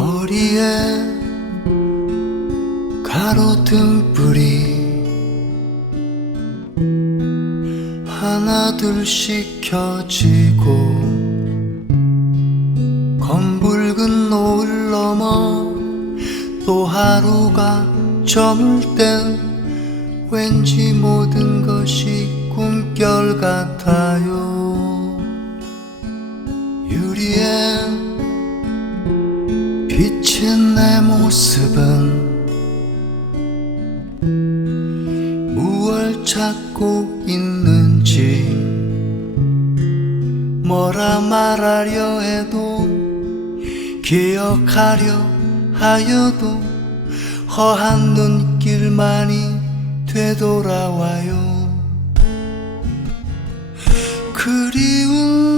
거리에 가로등 불이 하나 둘씩 켜지고 검붉은 노을 넘어 또 하루가 저물 땐 왠지 모든 것이 꿈결 같아요. 유리에 비친 내 모습은 무얼 찾고 있는지 뭐라 말하려 해도 기억하려 하여도 허한 눈길만이 되돌아와요. 그리운 그